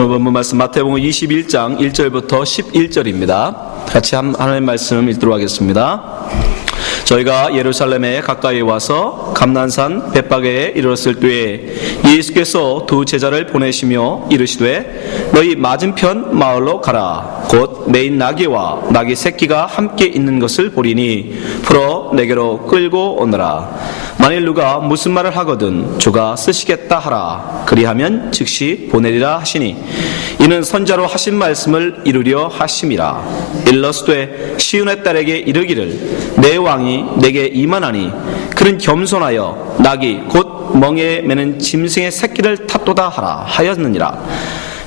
오늘 본문 말씀 마태복음 21장 1절부터 11절입니다. 같이 하나님의 말씀 읽도록 하겠습니다. 저희가 예루살렘에 가까이 와서 감난산 벳바게에 이르렀을 때에 예수께서 두 제자를 보내시며 이르시되 너희 맞은편 마을로 가라. 곧 매인 나귀와 나귀 새끼가 함께 있는 것을 보리니 풀어 내게로 끌고 오너라. 만일 누가 무슨 말을 하거든 주가 쓰시겠다 하라. 그리하면 즉시 보내리라 하시니 이는 선자로 하신 말씀을 이루려 하심이라. 일러스되 시온의 딸에게 이르기를 내 왕이 내게 이만하니 그는 겸손하여 나귀 곧 멍에 매는 짐승의 새끼를 탔도다 하라 하였느니라.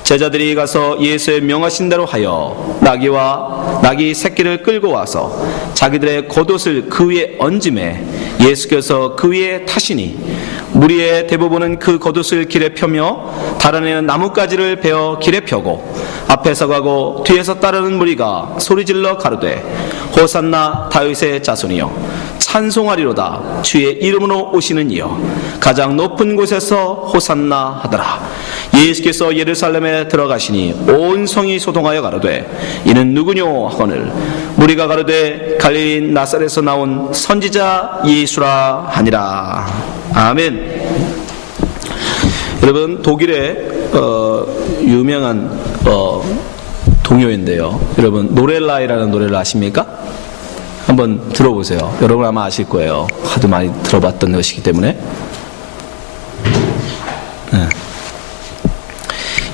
제자들이 가서 예수의 명하신 대로 하여 나귀와 나귀 새끼를 끌고 와서 자기들의 겉옷을 그 위에 얹음에 예수께서 그 위에 타시니 무리의 대부분은 그 겉옷을 길에 펴며 다른 애는 나뭇가지를 베어 길에 펴고 앞에서 가고 뒤에서 따르는 무리가 소리질러 가로되 호산나 다윗의 자손이여 찬송하리로다. 주의 이름으로 오시는 이여 가장 높은 곳에서 호산나 하더라. 예수께서 예루살렘에 들어가시니 온 성이 소동하여 가로되 이는 누구뇨 하거늘 무리가 가로되 갈릴리 나사렛에서 나온 선지자 예수라 하니라. 아멘. 여러분, 독일의 유명한 동요인데요. 여러분, 노렐라이라는 노래를 아십니까? 한번 들어보세요. 여러분 아마 아실 거예요. 하도 많이 들어봤던 것이기 때문에. 네.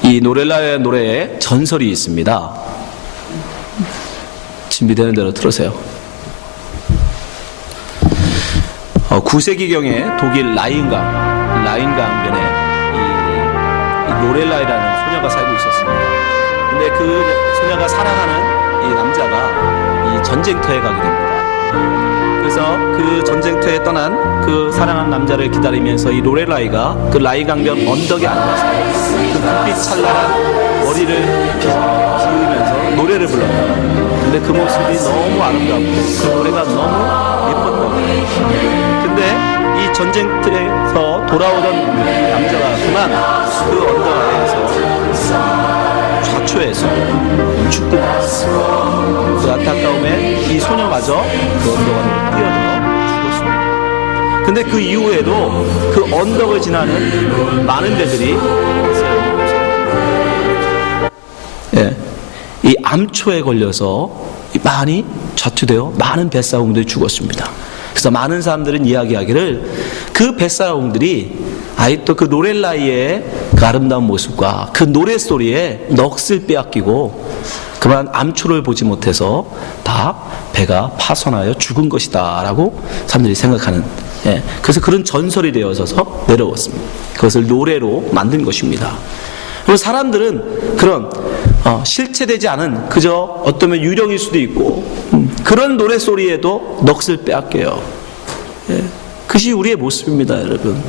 이 노렐라의 노래에 전설이 있습니다. 준비되는 대로 들으세요. 9세기경에 독일 라인강변에 이 노렐라이라는 소녀가 살고 있었습니다. 근데 그 소녀가 사랑하는 이 남자가 이 전쟁터에 가게 됩니다. 그래서 그 전쟁터에 떠난 그 사랑하는 남자를 기다리면서 이 노렐라이가 그 라인강변 언덕에 앉아서 그 불빛 찬란한 머리를 비우면서 노래를 불렀다. 근데 그 모습이 너무 아름답고 그 노래가 너무 예뻤던 거예요. 근데 이 전쟁터에서 돌아오던 남자가 그만 그 언덕 아래에서 좌초에서 죽고 그 안타까움에 이 소녀마저 그 언덕 안으로 뛰어들어 죽었습니다. 근데 그 이후에도 그 언덕을 지나는 많은 배들이 이 암초에 걸려서 많이 좌투되어 많은 뱃사공들이 죽었습니다. 그래서 많은 사람들은 이야기하기를 그 뱃사공들이 아직도 그 노렐라이의 그 아름다운 모습과 그 노랫소리에 넋을 빼앗기고 그만 암초를 보지 못해서 다 배가 파손하여 죽은 것이다 라고 사람들이 생각하는, 그래서 그런 전설이 되어져서 내려왔습니다. 그것을 노래로 만든 것입니다. 그리고 사람들은 그런 실체되지 않은 그저 어쩌면 유령일 수도 있고 그런 노래소리에도 넋을 빼앗겨요. 그것이 우리의 모습입니다, 여러분.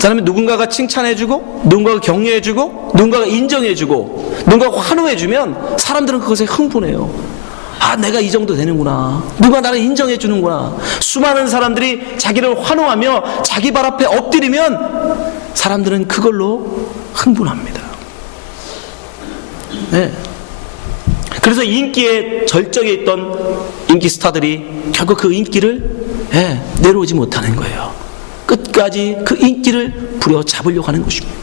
사람이 누군가가 칭찬해주고 누군가가 격려해주고 누군가가 인정해주고 누군가가 환호해주면 사람들은 그것에 흥분해요. 아, 내가 이 정도 되는구나. 누가 나를 인정해주는구나. 수많은 사람들이 자기를 환호하며 자기 발 앞에 엎드리면 사람들은 그걸로 흥분합니다. 네. 그래서 인기의 절정에 있던 인기 스타들이 결국 그 인기를 내려오지 못하는 거예요. 끝까지 그 인기를 부려잡으려고 하는 것입니다.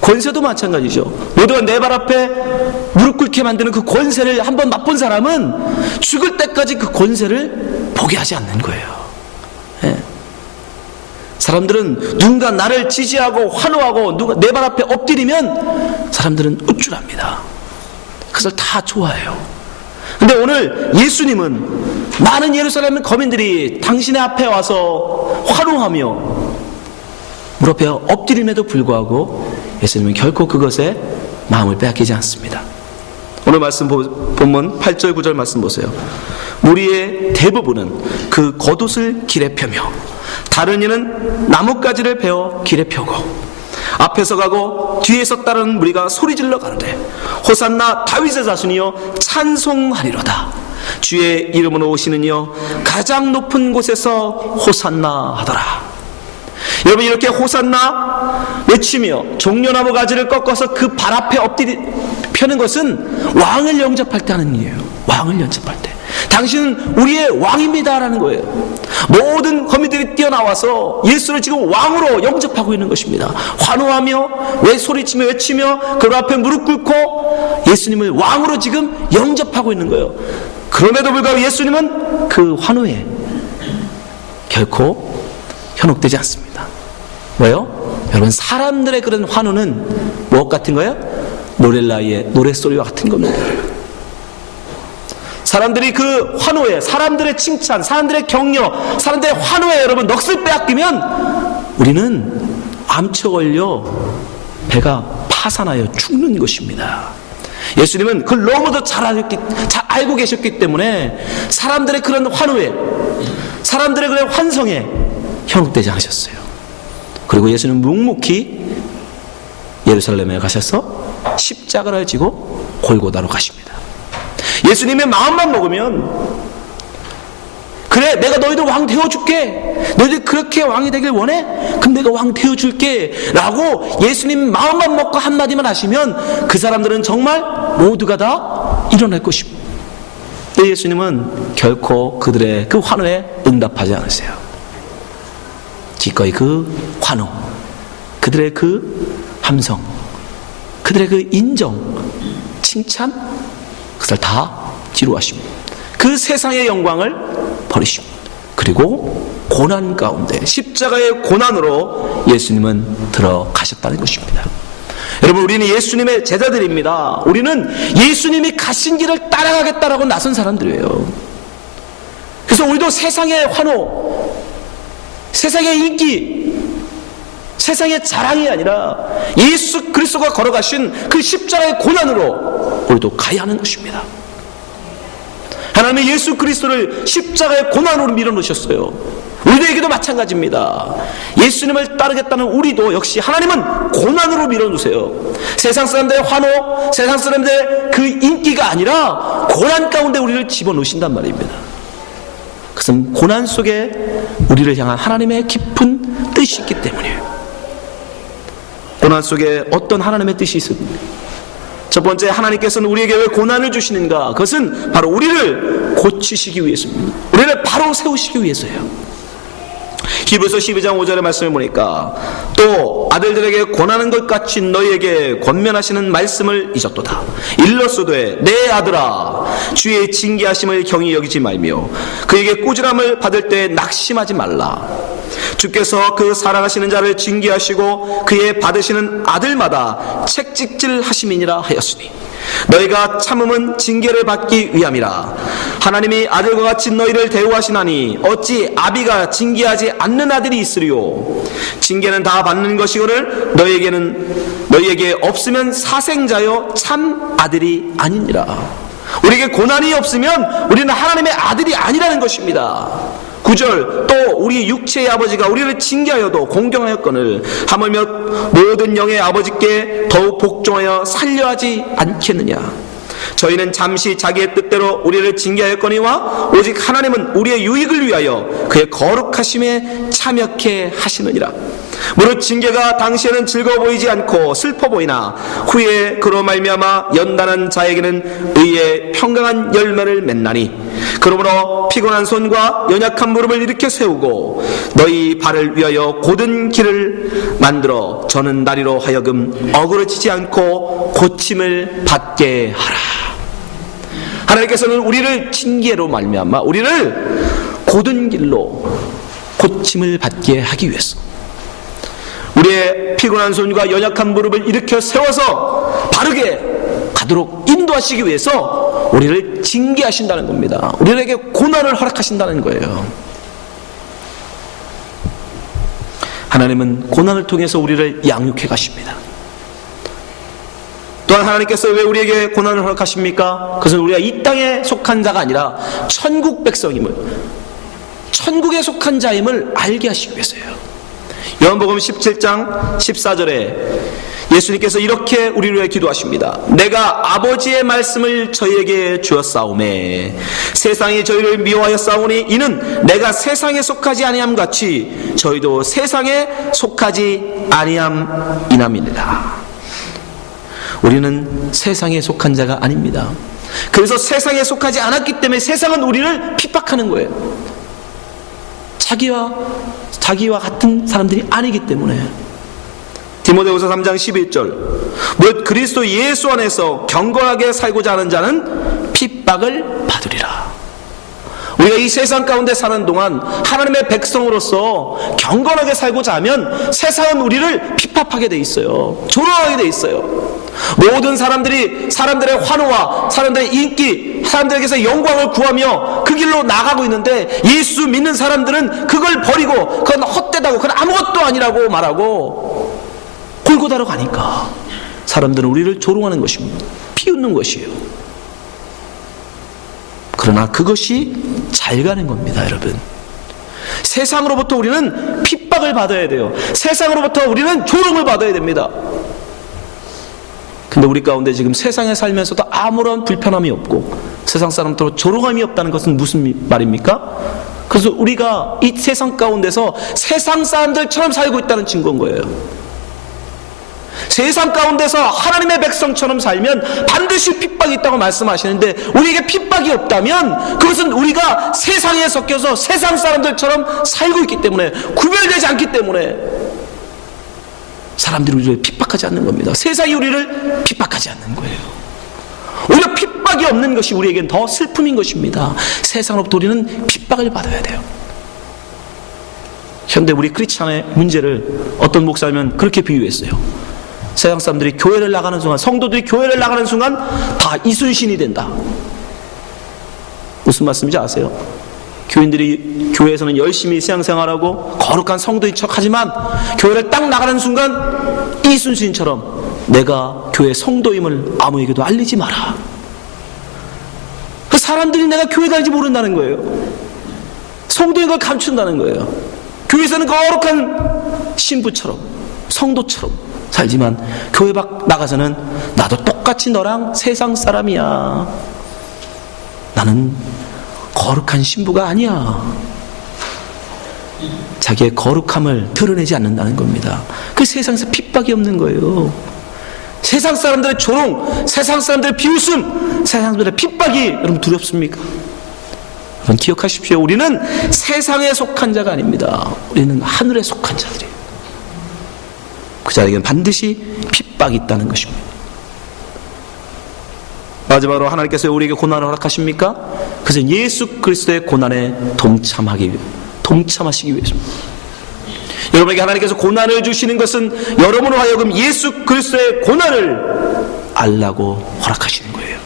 권세도 마찬가지죠. 모두가 내 발 앞에 무릎 꿇게 만드는 그 권세를 한번 맛본 사람은 죽을 때까지 그 권세를 포기하지 않는 거예요. 사람들은 누군가 나를 지지하고 환호하고 누가 내 발 앞에 엎드리면 사람들은 우쭐합니다. 그것을 다 좋아해요. 근데 오늘 예수님은 많은 예루살렘 거민들이 당신의 앞에 와서 환호하며 무릎 앞에 엎드림에도 불구하고 예수님은 결코 그것에 마음을 빼앗기지 않습니다. 오늘 말씀 본문 8절 9절 말씀 보세요. 무리의 대부분은 그 겉옷을 길에 펴며 다른 이는 나뭇가지를 베어 길에 펴고 앞에서 가고 뒤에서 따르는 무리가 소리질러 가로되 호산나 다윗의 자손이여 찬송하리로다. 주의 이름으로 오시는 이여 가장 높은 곳에서 호산나 하더라. 여러분, 이렇게 호산나 외치며 종려나무 가지를 꺾어서 그 발 앞에 펴는 것은 왕을 영접할 때 하는 일이에요. 왕을 영접할 때 당신은 우리의 왕입니다 라는 거예요. 모든 거미들이 뛰어나와서 예수를 지금 왕으로 영접하고 있는 것입니다. 환호하며 소리치며 외치며 그 앞에 무릎 꿇고 예수님을 왕으로 지금 영접하고 있는 거예요. 그럼에도 불구하고 예수님은 그 환호에 결코 현혹되지 않습니다. 뭐요? 여러분, 사람들의 그런 환호는 무엇 같은 거예요? 노렐라이의 노랫소리와 같은 겁니다. 사람들이 그 환호에, 사람들의 칭찬, 사람들의 격려, 사람들의 환호에 여러분 넋을 빼앗기면 우리는 암초 걸려 배가 파산하여 죽는 것입니다. 예수님은 그걸 너무도 잘 알고 계셨기 때문에 사람들의 그런 환호에, 사람들의 그런 환성에 현혹되지 않으셨어요. 그리고 예수는 묵묵히 예루살렘에 가셔서 십자가를 지고 골고다로 가십니다. 예수님의 마음만 먹으면, 그래 내가 너희들 왕 되어줄게, 너희들 그렇게 왕이 되길 원해? 그럼 내가 왕 되어줄게 라고 예수님 마음만 먹고 한마디만 하시면 그 사람들은 정말 모두가 다 일어날 것입니다. 근데 예수님은 결코 그들의 그 환호에 응답하지 않으세요. 기꺼이 그 환호, 그들의 그 함성, 그들의 그 인정, 칭찬, 그것을 다 뒤로하십니다. 그 세상의 영광을 버리십니다. 그리고 고난 가운데 십자가의 고난으로 예수님은 들어가셨다는 것입니다. 여러분, 우리는 예수님의 제자들입니다. 우리는 예수님이 가신 길을 따라가겠다라고 나선 사람들이에요. 그래서 우리도 세상의 환호, 세상의 인기, 세상의 자랑이 아니라 예수 그리스도가 걸어가신 그 십자가의 고난으로 우리도 가야 하는 것입니다. 하나님은 예수 그리스도를 십자가의 고난으로 밀어넣으셨어요. 우리에게도 마찬가지입니다. 예수님을 따르겠다는 우리도 역시 하나님은 고난으로 밀어넣으세요. 세상 사람들의 환호, 세상 사람들의 그 인기가 아니라 고난 가운데 우리를 집어넣으신단 말입니다. 그것은 고난 속에 우리를 향한 하나님의 깊은 뜻이 있기 때문이에요. 고난 속에 어떤 하나님의 뜻이 있습니까? 첫 번째, 하나님께서는 우리에게 왜 고난을 주시는가? 그것은 바로 우리를 고치시기 위해서입니다. 우리를 바로 세우시기 위해서예요. 히브리서 12장 5절의 말씀을 보니까 또 아들들에게 권하는 것 같이 너희에게 권면하시는 말씀을 잊었도다. 일러스되 내 아들아 주의 징계하심을 경히 여기지 말며 그에게 꾸지람을 받을 때 낙심하지 말라. 주께서 그 사랑하시는 자를 징계하시고 그의 받으시는 아들마다 책찍질 하심이니라 하였으니 너희가 참음은 징계를 받기 위함이라. 하나님이 아들과 같이 너희를 대우하시나니 어찌 아비가 징계하지 않는 아들이 있으리요. 징계는 다 받는 것이거늘 너희에게 없으면 사생자여 참 아들이 아니니라. 우리에게 고난이 없으면 우리는 하나님의 아들이 아니라는 것입니다. 9절, 또 우리 육체의 아버지가 우리를 징계하여도 공경하였거늘 하물며 모든 영의 아버지께 더욱 복종하여 살려하지 않겠느냐. 저희는 잠시 자기의 뜻대로 우리를 징계하였거니와 오직 하나님은 우리의 유익을 위하여 그의 거룩하심에 참여케 하시느니라. 무릇 징계가 당시에는 즐거워 보이지 않고 슬퍼 보이나 후에 그로 말미암아 연단한 자에게는 의의 평강한 열매를 맺나니 그러므로 피곤한 손과 연약한 무릎을 일으켜 세우고 너희 발을 위하여 곧은 길을 만들어 저는 나리로 하여금 어그러지지 않고 고침을 받게 하라. 하나님께서는 우리를 징계로 말미암아 우리를 곧은 길로 고침을 받게 하기 위해서 우리의 피곤한 손과 연약한 무릎을 일으켜 세워서 바르게 가도록 인도하시기 위해서 우리를 징계하신다는 겁니다. 우리에게 고난을 허락하신다는 거예요. 하나님은 고난을 통해서 우리를 양육해 가십니다. 또한 하나님께서 왜 우리에게 고난을 허락하십니까? 그것은 우리가 이 땅에 속한 자가 아니라 천국 백성임을, 천국에 속한 자임을 알게 하시기 위해서예요. 요한복음 17장 14절에 예수님께서 이렇게 우리를 위해 기도하십니다. 내가 아버지의 말씀을 저희에게 주었사오매 세상이 저희를 미워하여 싸우니 이는 내가 세상에 속하지 아니함 같이 저희도 세상에 속하지 아니함이나이다. 우리는 세상에 속한 자가 아닙니다. 그래서 세상에 속하지 않았기 때문에 세상은 우리를 핍박하는 거예요. 자기와 같은 사람들이 아니기 때문에. 디모데후서 3장 11절 무릇 그리스도 예수 안에서 경건하게 살고자 하는 자는 핍박을 받으리라. 우리가 이 세상 가운데 사는 동안 하나님의 백성으로서 경건하게 살고자 하면 세상은 우리를 핍박하게 돼 있어요. 조롱하게 돼 있어요. 모든 사람들의 환호와 사람들의 인기, 사람들에게서 영광을 구하며 그 길로 나가고 있는데 예수 믿는 사람들은 그걸 버리고 그건 헛되다고 그건 아무것도 아니라고 말하고 골고다로 가니까 사람들은 우리를 조롱하는 것입니다. 비웃는 것이에요. 그러나 그것이 잘 가는 겁니다, 여러분. 세상으로부터 우리는 핍박을 받아야 돼요. 세상으로부터 우리는 조롱을 받아야 됩니다. 근데 우리 가운데 지금 세상에 살면서도 아무런 불편함이 없고 세상 사람들로 조롱함이 없다는 것은 무슨 말입니까? 그래서 우리가 이 세상 가운데서 세상 사람들처럼 살고 있다는 증거인 거예요. 세상 가운데서 하나님의 백성처럼 살면 반드시 핍박이 있다고 말씀하시는데 우리에게 핍박이 없다면 그것은 우리가 세상에 섞여서 세상 사람들처럼 살고 있기 때문에 구별되지 않기 때문에 사람들이 우리를 핍박하지 않는 겁니다. 세상이 우리를 핍박하지 않는 거예요. 오히려 핍박이 없는 것이 우리에겐 더 슬픔인 것입니다. 세상으로부터 우리는 핍박을 받아야 돼요. 현대 우리 크리스찬의 문제를 어떤 목사님은 그렇게 비유했어요. 세상 사람들이 교회를 나가는 순간, 성도들이 교회를 나가는 순간 다 이순신이 된다. 무슨 말씀인지 아세요? 교인들이 교회에서는 열심히 신앙생활하고 거룩한 성도인 척하지만 교회를 딱 나가는 순간 이순신처럼 내가 교회 성도임을 아무에게도 알리지 마라. 그 사람들이 내가 교회 다니지 모른다는 거예요. 성도인 걸 감춘다는 거예요. 교회에서는 거룩한 신부처럼 성도처럼 살지만 교회 밖 나가서는 나도 똑같이 너랑 세상 사람이야. 나는 거룩한 신부가 아니야. 자기의 거룩함을 드러내지 않는다는 겁니다. 그 세상에서 핍박이 없는 거예요. 세상 사람들의 조롱, 세상 사람들의 비웃음, 세상 사람들의 핍박이 여러분 두렵습니까? 여러분 기억하십시오. 우리는 세상에 속한 자가 아닙니다. 우리는 하늘에 속한 자들이에요. 그 자에게는 반드시 핍박이 있다는 것입니다. 마지막으로 하나님께서 우리에게 고난을 허락하십니까? 그래서 예수 그리스도의 고난에 동참하시기 위해서입니다. 여러분에게 하나님께서 고난을 주시는 것은 여러분으로 하여금 예수 그리스도의 고난을 알라고 허락하시는 거예요.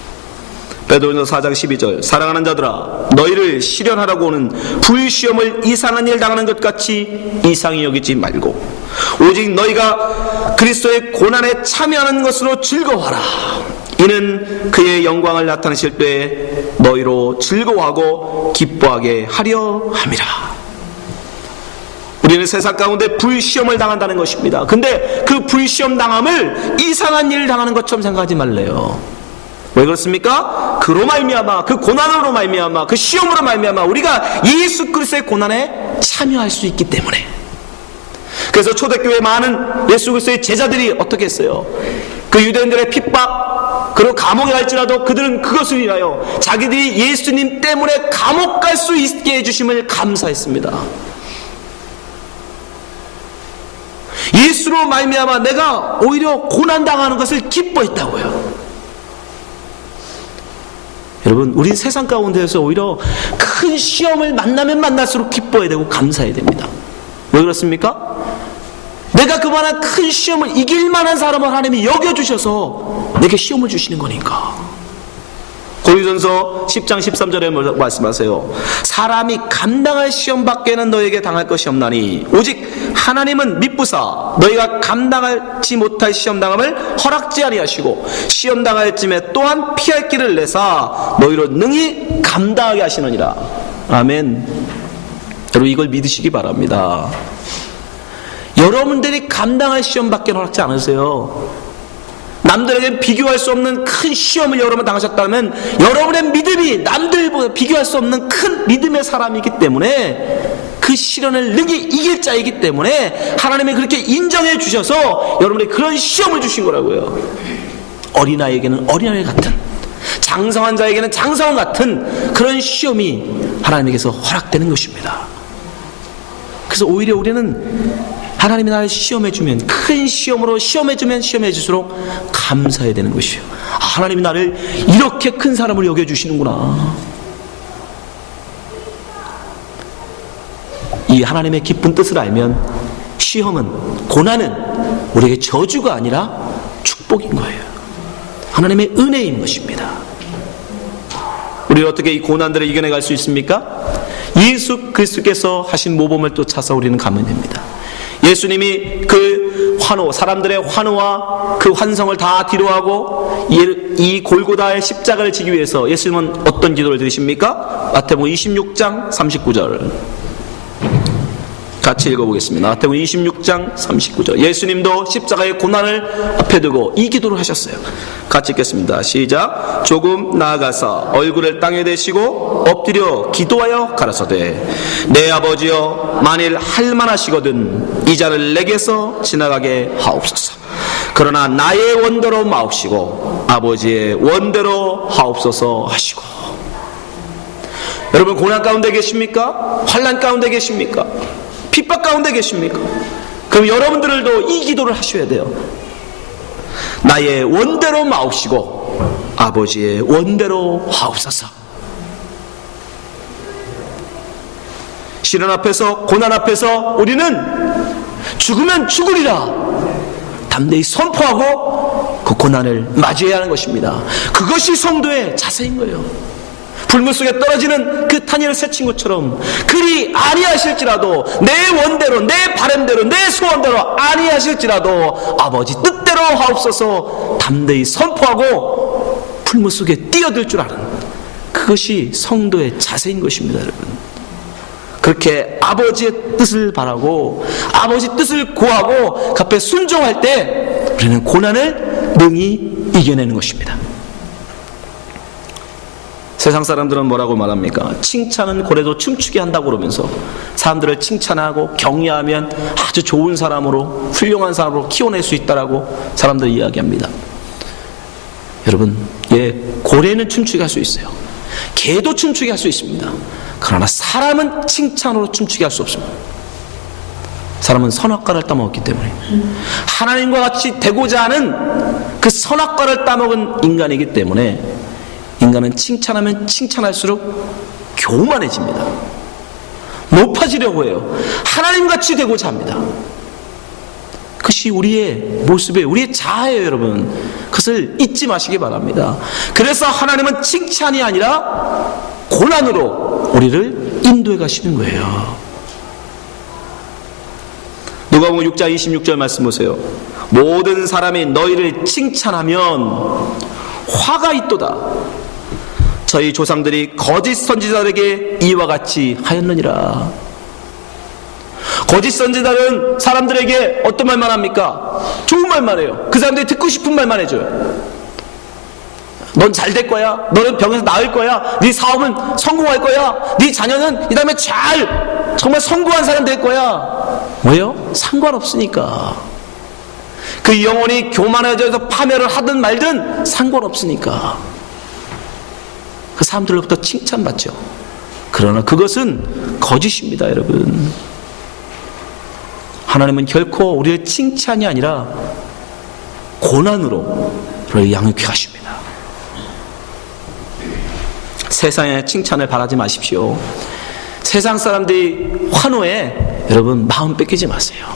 베드로전서 4장 12절 사랑하는 자들아 너희를 시련하라고 오는 불시험을 이상한 일 당하는 것 같이 이상히 여기지 말고 오직 너희가 그리스도의 고난에 참여하는 것으로 즐거워하라. 이는 그의 영광을 나타내실 때에 너희로 즐거워하고 기뻐하게 하려 함이라. 우리는 세상 가운데 불시험을 당한다는 것입니다. 근데 그 불시험 당함을 이상한 일을 당하는 것처럼 생각하지 말래요. 왜 그렇습니까? 그로 말미암아, 그 고난으로 말미암아, 그 시험으로 말미암아 우리가 예수 그리스도의 고난에 참여할 수 있기 때문에. 그래서 초대교회 많은 예수 그리스도의 제자들이 어떻게 했어요? 그 유대인들의 핍박, 그리고 감옥에 갈지라도 그들은 그것을 위하여 자기들이 예수님 때문에 감옥 갈 수 있게 해주심을 감사했습니다. 예수로 말미암아 내가 오히려 고난당하는 것을 기뻐했다고요. 여러분, 우린 세상 가운데에서 오히려 큰 시험을 만나면 만날수록 기뻐해야 되고 감사해야 됩니다. 왜 그렇습니까? 내가 그만한 큰 시험을 이길 만한 사람을 하나님이 여겨주셔서 내게 시험을 주시는 거니까. 고린도전서 10장 13절에 말씀하세요. 사람이 감당할 시험 밖에는 너에게 당할 것이 없나니 오직 하나님은 미쁘사 너희가 감당하지 못할 시험 당함을 허락지 아니하시고 시험 당할 쯤에 또한 피할 길을 내사 너희로 능히 감당하게 하시느니라. 아멘. 여러분 이걸 믿으시기 바랍니다. 여러분들이 감당할 시험밖에 허락지 않으세요. 남들에게 비교할 수 없는 큰 시험을 여러분 당하셨다면 여러분의 믿음이 남들보다 비교할 수 없는 큰 믿음의 사람이기 때문에 그 시련을 능히 이길 자이기 때문에 하나님이 그렇게 인정해 주셔서 여러분에게 그런 시험을 주신 거라고요. 어린아이에게는 어린아이 같은, 장성한 자에게는 장성한 같은 그런 시험이 하나님에게서 허락되는 것입니다. 그래서 오히려 우리는 하나님이 나를 시험해주면, 큰 시험으로 시험해주면 시험해줄수록 감사해야 되는 것이요. 하나님이 나를 이렇게 큰 사람으로 여겨주시는구나. 이 하나님의 깊은 뜻을 알면 시험은, 고난은 우리에게 저주가 아니라 축복인 거예요. 하나님의 은혜인 것입니다. 우리는 어떻게 이 고난들을 이겨내갈 수 있습니까? 예수 그리스도께서 하신 모범을 쫓아서 우리는 가면 됩니다. 예수님이 그 환호, 사람들의 환호와 그 환성을 다 뒤로하고 이 골고다의 십자가를 지기 위해서 예수님은 어떤 기도를 드리십니까? 마태복음 26장 39절 같이 읽어보겠습니다. 마태복음 26장 39절. 예수님도 십자가의 고난을 앞에 두고 이 기도를 하셨어요. 같이 읽겠습니다. 시작. 조금 나아가서 얼굴을 땅에 대시고 엎드려 기도하여 가라사대, 내 아버지여, 만일 할만하시거든 이 잔을 내게서 지나가게 하옵소서. 그러나 나의 원대로 마옵시고 아버지의 원대로 하옵소서 하시고. 여러분, 고난 가운데 계십니까? 환난 가운데 계십니까? 핍박 가운데 계십니까? 그럼 여러분들도 이 기도를 하셔야 돼요. 나의 원대로 마옵시고 아버지의 원대로 하옵소서. 시련 앞에서, 고난 앞에서 우리는 죽으면 죽으리라 담대히 선포하고 그 고난을 맞이해야 하는 것입니다. 그것이 성도의 자세인 거예요. 불문 속에 떨어지는 그 탄이를 새친 것처럼 그리 아니하실지라도, 내 원대로, 내 바람대로, 내 소원대로 아니하실지라도 아버지 뜻대로 하옵소서 담대히 선포하고 불문 속에 뛰어들 줄 아는, 그것이 성도의 자세인 것입니다. 여러분, 그렇게 아버지의 뜻을 바라고 아버지 뜻을 구하고 그 앞에 순종할 때 우리는 고난을 능히 이겨내는 것입니다. 세상 사람들은 뭐라고 말합니까? 칭찬은 고래도 춤추게 한다고 그러면서 사람들을 칭찬하고 격려하면 아주 좋은 사람으로, 훌륭한 사람으로 키워낼 수 있다라고 사람들이 이야기합니다. 여러분, 고래는 춤추게 할 수 있어요. 개도 춤추게 할 수 있습니다. 그러나 사람은 칭찬으로 춤추게 할 수 없습니다. 사람은 선악과를 따먹었기 때문에, 하나님과 같이 되고자 하는 그 선악과를 따먹은 인간이기 때문에 인간은 칭찬하면 칭찬할수록 교만해집니다. 높아지려고 해요. 하나님같이 되고자 합니다. 그것이 우리의 모습이에요. 우리의 자아예요, 여러분. 그것을 잊지 마시기 바랍니다. 그래서 하나님은 칭찬이 아니라 고난으로 우리를 인도해 가시는 거예요. 누가복음 6장 26절 말씀 보세요. 모든 사람이 너희를 칭찬하면 화가 있도다. 저희 조상들이 거짓 선지자들에게 이와 같이 하였느니라. 거짓 선지자들은 사람들에게 어떤 말만 합니까? 좋은 말만 해요. 그 사람들이 듣고 싶은 말만 해줘요. 넌 잘 될 거야. 너는 병에서 나을 거야. 네 사업은 성공할 거야. 네 자녀는 이 다음에 정말 성공한 사람 될 거야. 왜요? 상관없으니까. 그 영혼이 교만해져서 파멸을 하든 말든 상관없으니까. 그 사람들로부터 칭찬받죠. 그러나 그것은 거짓입니다, 여러분. 하나님은 결코 우리의 칭찬이 아니라 고난으로 우리를 양육해 가십니다. 세상의 칭찬을 바라지 마십시오. 세상 사람들이 환호에 여러분 마음 뺏기지 마세요.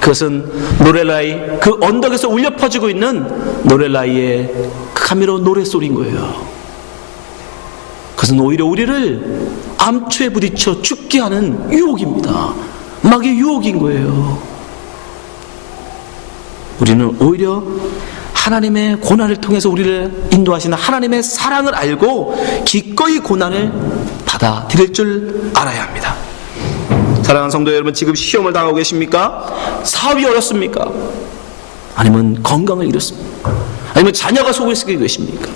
그것은 노렐라이, 그 언덕에서 울려 퍼지고 있는 노렐라이의 카미로 노랫소리인 거예요. 그것은 오히려 우리를 암초에 부딪혀 죽게 하는 유혹입니다. 마귀의 유혹인 거예요. 우리는 오히려 하나님의 고난을 통해서 우리를 인도하시는 하나님의 사랑을 알고 기꺼이 고난을 받아들일 줄 알아야 합니다. 사랑하는 성도 여러분, 지금 시험을 당하고 계십니까? 사업이 어렵습니까? 아니면 건강을 잃었습니까? 아니면 자녀가 속을 쓰게 계십니까?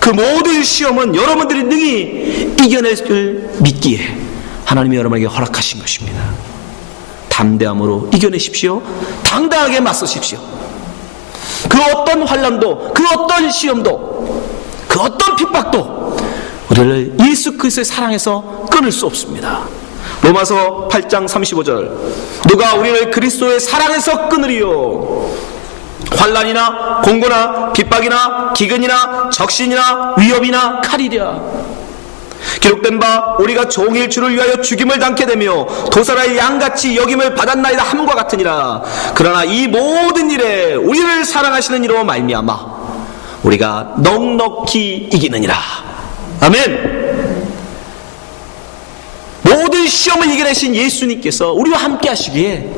그 모든 시험은 여러분들이 능히 이겨낼 줄 믿기에 하나님이 여러분에게 허락하신 것입니다. 담대함으로 이겨내십시오. 당당하게 맞서십시오. 그 어떤 환난도, 그 어떤 시험도, 그 어떤 핍박도 우리를 예수 그리스도의 사랑에서 끊을 수 없습니다. 로마서 8장 35절, 누가 우리를 그리스도의 사랑에서 끊으리요? 환난이나 공고나 핍박이나 기근이나 적신이나 위협이나 칼이랴. 기록된 바 우리가 종일 주를 위하여 죽임을 당케 되며 도살의 양같이 여김을 받았나이다 함과 같으니라. 그러나 이 모든 일에 우리를 사랑하시는 이로 말미암아 우리가 넉넉히 이기느니라. 아멘. 모든 시험을 이겨내신 예수님께서 우리와 함께 하시기에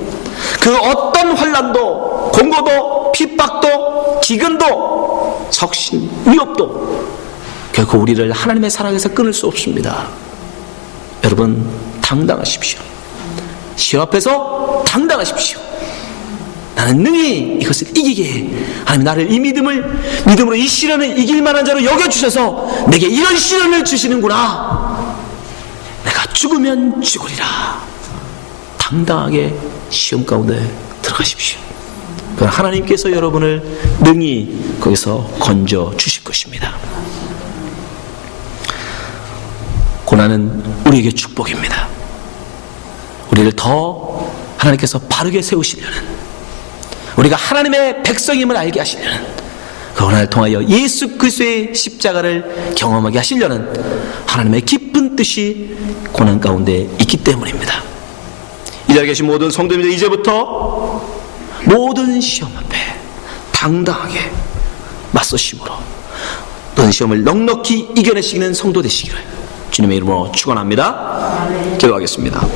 그 어떤 환난도, 공고도, 핍박도, 기근도, 적신, 위협도 결코 우리를 하나님의 사랑에서 끊을 수 없습니다. 여러분, 당당하십시오. 시험 앞에서 당당하십시오. 나는 능히 이것을 이기게 해. 하나님 나를 이 믿음으로 이 시련을 이길 만한 자로 여겨주셔서 내게 이런 시련을 주시는구나. 내가 죽으면 죽으리라. 당당하게 시험 가운데 들어가십시오. 그럼 하나님께서 여러분을 능히 거기서 건져 주실 것입니다. 고난은 우리에게 축복입니다. 우리를 더 하나님께서 바르게 세우시려는, 우리가 하나님의 백성임을 알게 하시려는, 그 고난을 통하여 예수 그리스도의 십자가를 경험하게 하시려는 하나님의 깊은 뜻이 고난 가운데 있기 때문입니다. 이 자리에 계신 모든 성도님들, 이제부터 모든 시험 앞에 당당하게 맞서심으로 모든 시험을 넉넉히 이겨내시는 성도 되시기를 주님의 이름으로 축원합니다. 기도하겠습니다.